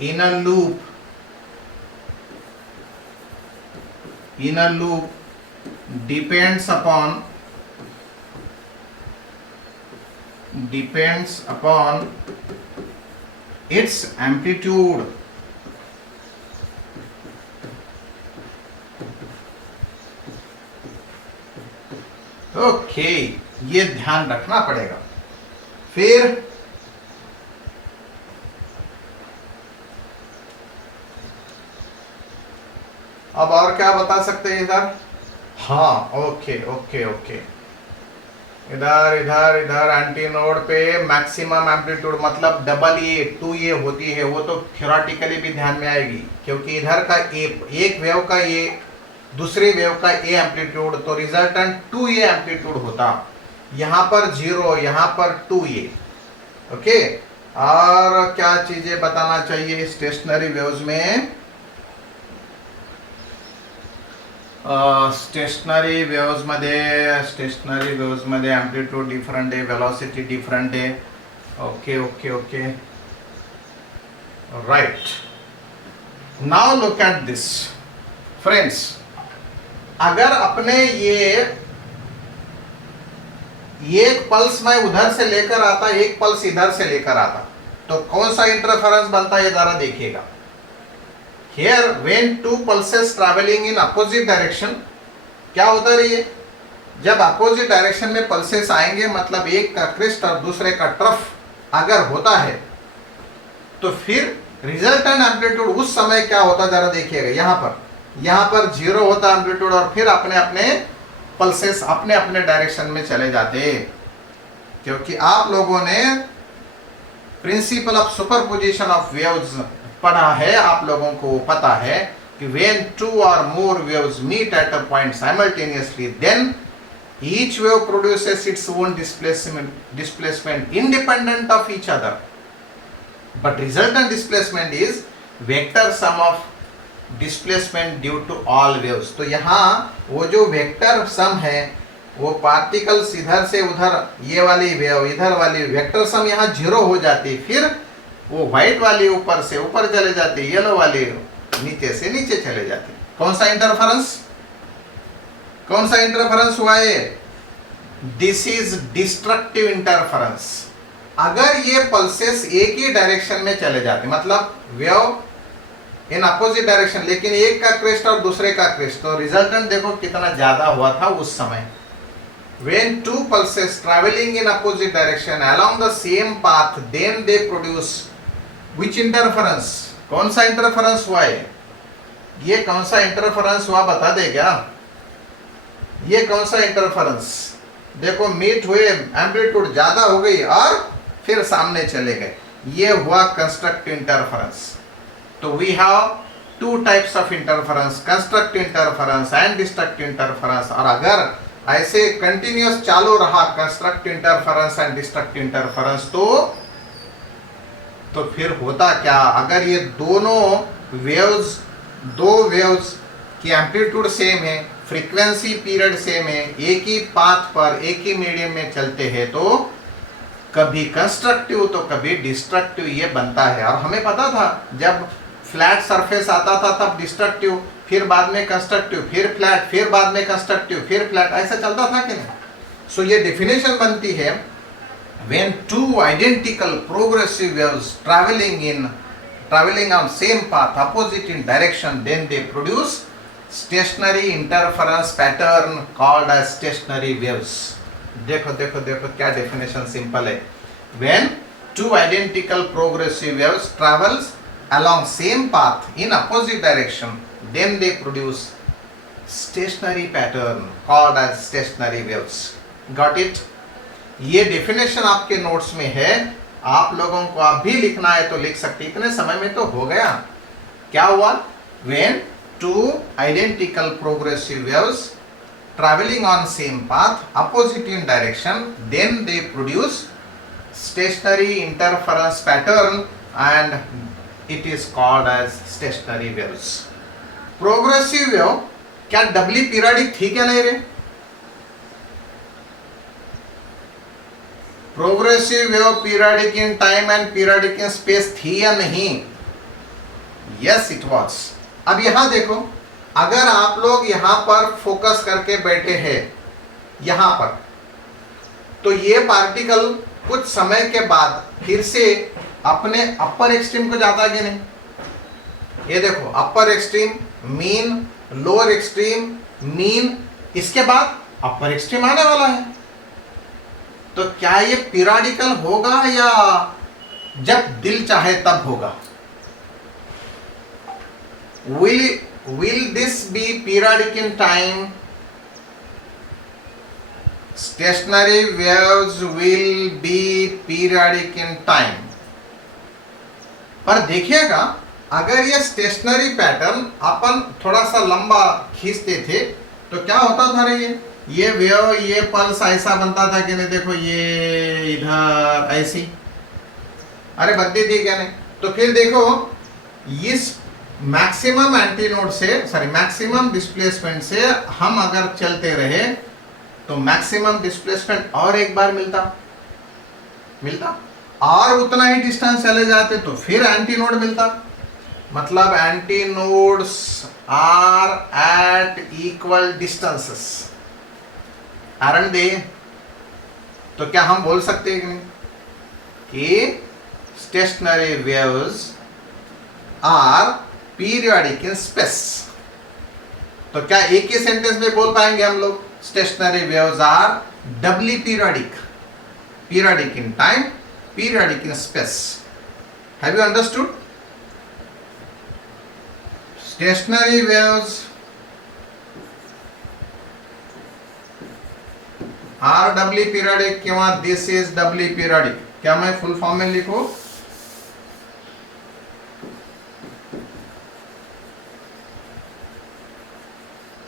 in a loop depends upon its amplitude. Okay ये ध्यान रखना पड़ेगा. फिर अब और क्या बता सकते हैं इधर? हाँ ओके ओके ओके, इधर इधर इधर एंटी नोड पे मैक्सिमम एम्पलीट्यूड मतलब डबल ए 2a होती है, वो तो थ्योरेटिकली भी ध्यान में आएगी क्योंकि इधर का एक वेव का ए, दूसरी वेव का ए एम्पलीट्यूड, तो रिजल्टेंट 2a एम्पलीट्यूड होता. यहाँ पर 0, यहाँ पर 2a. ओके, और क्या चीजें बताना चाहिए स्टेशनरी वेव्स में? स्टेशनरी वेव्स मध्ये एम्पलीट्यूड डिफरंट आहे, वेलोसिटी डिफरंट आहे. Okay okay okay right. Now look at this friends. अगर अपने ये एक पल्स मैं उधर से लेकर आता, एक पल्स इधर से लेकर आता, तो कौन सा इंटरफेरेंस बनता है जरा देखिएगा. Here when two pulses traveling in opposite direction, क्या होता है? जब अपोजिट डायरेक्शन में पल्सेस आएंगे मतलब एक का क्रिस्ट और दूसरे का ट्रफ अगर होता है तो फिर रिजल्टेंट एम्पलीट्यूड उस समय क्या होता जरा देखिएगा. यहाँ पर 0 होता एम्पलीट्यूड और फिर अपने अपने पल्सेस अपने अपने डायरेक्शन में चले जाते, क्योंकि आप लोगों ने principle of superposition of waves पढ़ा है, आप लोगों को पता है कि when two or more waves meet at a point simultaneously, then each wave produces its own displacement independent of each other, but resultant displacement is vector sum of displacement due to all waves. तो यहाँ वो जो vector sum है वो particles इधर से उधर, ये वाली वेव इधर वाली वेक्टर सम यहाँ जीरो हो जाती, फिर वो व्हाइट वाली ऊपर से ऊपर चले जाती, येलो वाली नीचे से नीचे चले जाती। कौन सा इंटरफेरेंस, कौन सा इंटरफेरेंस हुआ ये? This is destructive interference. अगर ये पल्सेस एक ही डायरेक्शन में चले जाते, मतलब वेव इन अपोजिट डायरेक्शन, लेकिन एक का क्रेस्ट और दूसरे का क्रेस्ट, तो रिजल्टेंट देखो कितना ज्यादा हुआ था उस समय। When two pulses traveling in opposite direction along the same path, then they produce which interference? कौन सा इंटरफेरेंस हुआ है? ये कौन सा इंटरफेरेंस हुआ बता दे क्या? ये कौन सा इंटरफेरेंस? देखो मीट हुए, एम्पलीट्यूड ज्यादा हो गई और फिर सामने चले गए, ये हुआ कंस्ट्रक्टिव इंटरफेरेंस। तो we have two types of interference, constructive interference and destructive interference. और अगर ऐसे कंटिन्यूअस चालू रहा constructive interference and destructive interference, तो फिर होता क्या? अगर ये दोनों वेव्स, दो वेव्स की एम्पलीट्यूड सेम है, फ्रीक्वेंसी पीरियड सेम है, एक ही पाथ पर एक ही मीडियम में चलते हैं, तो कभी कंस्ट्रक्टिव तो कभी डिस्ट्रक्टिव ये बनता है। और हमें पता था जब फ्लैट सरफेस आता था तब डिस्ट्रक्टिव, फिर बाद में कंस्ट्रक्टिव, फिर फ्लैट, फिर बाद में कंस्ट्रक्टिव, फिर फ्लैट, ऐसा चलता था कि नहीं? सो ये डेफिनेशन बनती है when two identical progressive waves traveling on same path opposite in direction, then they produce stationary interference pattern called as stationary waves. देखो देखो देखो क्या डेफिनेशन सिंपल है। when two identical progressive waves travels along same path in opposite direction, then they produce stationary pattern called as stationary waves. Got it? ये definition आपके notes में है, आप लोगों को आप भी लिखना है तो लिख सकते, इतने समय में तो हो गया। क्या हुआ? when two identical progressive waves traveling on same path opposite in direction, then they produce stationary interference pattern and it is called as stationary waves. Progressive wave क्या डबली पीरियडिक थी क्या? नहीं रे, progressive wave periodic in time and periodic in space थी या नहीं? Yes it was. अब यहां देखो, अगर आप लोग यहां पर फोकस करके बैठे हैं यहां पर, तो ये पार्टिकल कुछ समय के बाद फिर से अपने अपर एक्सट्रीम को जाता है कि नहीं? ये देखो, upper extreme, mean, lower extreme, mean, इसके बाद अपर एक्सट्रीम आने वाला है। तो क्या ये पीरियडिकल होगा या जब दिल चाहे तब होगा? will this be periodic in time? Stationary waves will be periodic in time. पर देखिएगा, अगर ये स्टेशनरी पैटर्न अपन थोड़ा सा लंबा खींचते थे तो क्या होता था रे? ये वेव, ये पल्स ऐसा बनता था कि नहीं? देखो ये इधर ऐसी, अरे बनती थी क्या नहीं? तो फिर देखो, इस मैक्सिमम एंटीनोड से, सॉरी मैक्सिमम डिस्प्लेसमेंट से हम अगर चलते रहे तो मैक्सिमम डिस्प्लेसमेंट और एक बार मिलता और उतना ही डिस्टेंस चले जाते तो फिर एंटीनोड मिलता। मतलब antinodes are at equal distances, aren't they. तो क्या हम बोल सकते हैं कि stationary waves are periodic in space? तो क्या एक ही सेंटेंस में बोल पाएंगे हम लोग? Stationary waves are doubly periodic, periodic in time, periodic in space. Have you understood? Stationary waves are doubly periodic किंवा दिस इज डबली पीरियडिक। क्या मैं फुल फॉर्म में लिखूं?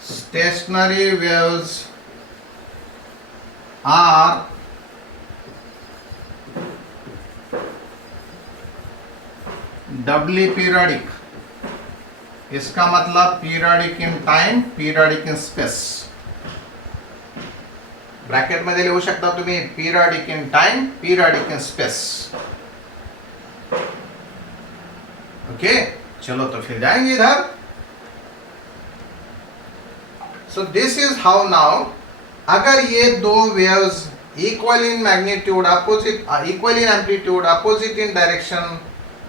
stationary waves are doubly periodic. इसका मतलब periodic in time, periodic in space. Bracket मध्ये लिहू शकता तुम्ही periodic in time, periodic in space. Okay, चलो तो फिर जाएंगे इधर. So this is how now, अगर ये दो waves equal in magnitude, opposite, equal in amplitude, opposite in direction,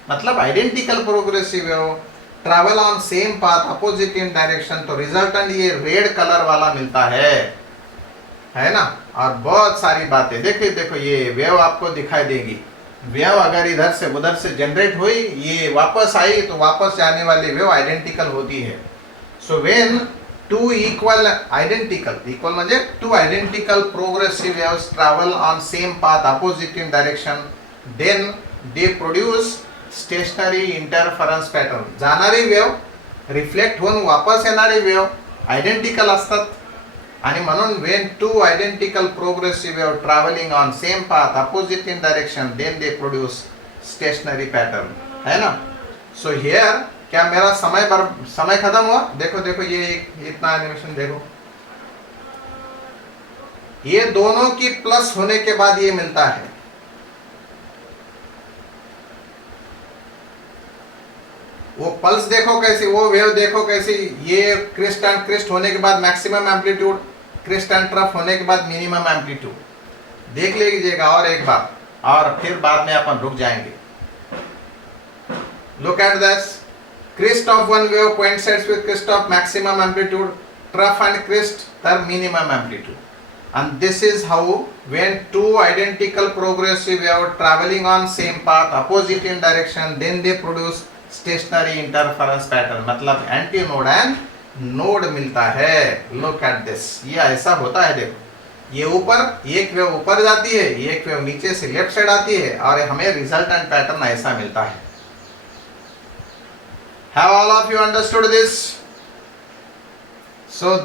मतलब identical progressive wave travel on same path, opposite in direction, तो रिजल्टेंट ये रेड कलर वाला मिलता है ना. और बहुत सारी बातें देखिए, देखो ये वेव आपको दिखाई देगी. वेव अगर इधर से उधर से जनरेट हुई, ये वापस आई, तो वापस जाने वाली वेव आइडेंटिकल होती है. So when two equal identical, equal म्हणजे two identical progressive waves travel on same path, opposite in direction, then they produce stationary interference pattern. जाणारी वेव रिफ्लेक्ट होऊन वापस येणारी वेव आयडेंटिकल असतात. आणि म्हणून when two identical progressive wave travelling on same path, opposite in direction, then they produce stationary pattern, है ना. So here क्या मेरा समय खत्म हुआ? देखो देखो ये इतना एनिमेशन देखो, ये दोनों की प्लस होने के बाद ये मिलता है. वो पल्स देखो कैसी, वो वेव देखो कैसी. ये क्रिस्ट एंड क्रिस्ट होने के बाद maximum amplitude, crest and trough होने के बाद मिनिमम एम्पलीट्यूड. देख लीजिएगा और एक बार, और फिर बाद में अपन रुक जाएंगे. Look at this. Crest of one wave coincides with crest of maximum amplitude, trough and crest their minimum amplitude. And this is how when two identical progressive wave traveling on same path, opposite in direction, then they produce stationary interference pattern. मतलब antinode and node मिलता है. Look at this, ये ऐसा होता है. देखो ये ऊपर, एक वेव ऊपर जाती है, एक वेव नीचे से लेफ्ट साइड आती है, और हमें रिजल्टेंट पैटर्न ऐसा मिलता है. Have all of you understood this? So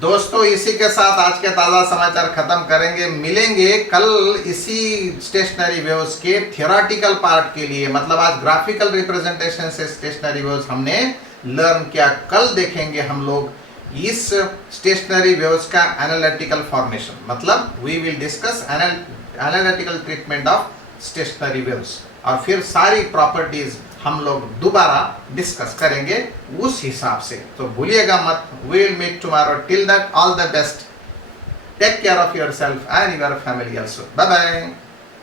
दोस्तों इसी के साथ आज के ताज़ा समाचार खत्म करेंगे. मिलेंगे कल इसी स्टेशनरी वेव्स के थियोरेटिकल पार्ट के लिए. मतलब आज ग्राफिकल रिप्रेजेंटेशन से स्टेशनरी वेव्स हमने लर्न किया. कल देखेंगे हम लोग इस स्टेशनरी वेव्स का एनालिटिकल फॉर्मेशन. मतलब we will discuss analytical treatment of stationary waves, और फिर सारी प्रॉपर्टीज हम लोग दोबारा डिस्कस करेंगे उस हिसाब से. तो भूलिएगा मत. We will meet tomorrow. Till that all the best. Take care of yourself and your family also. Bye bye.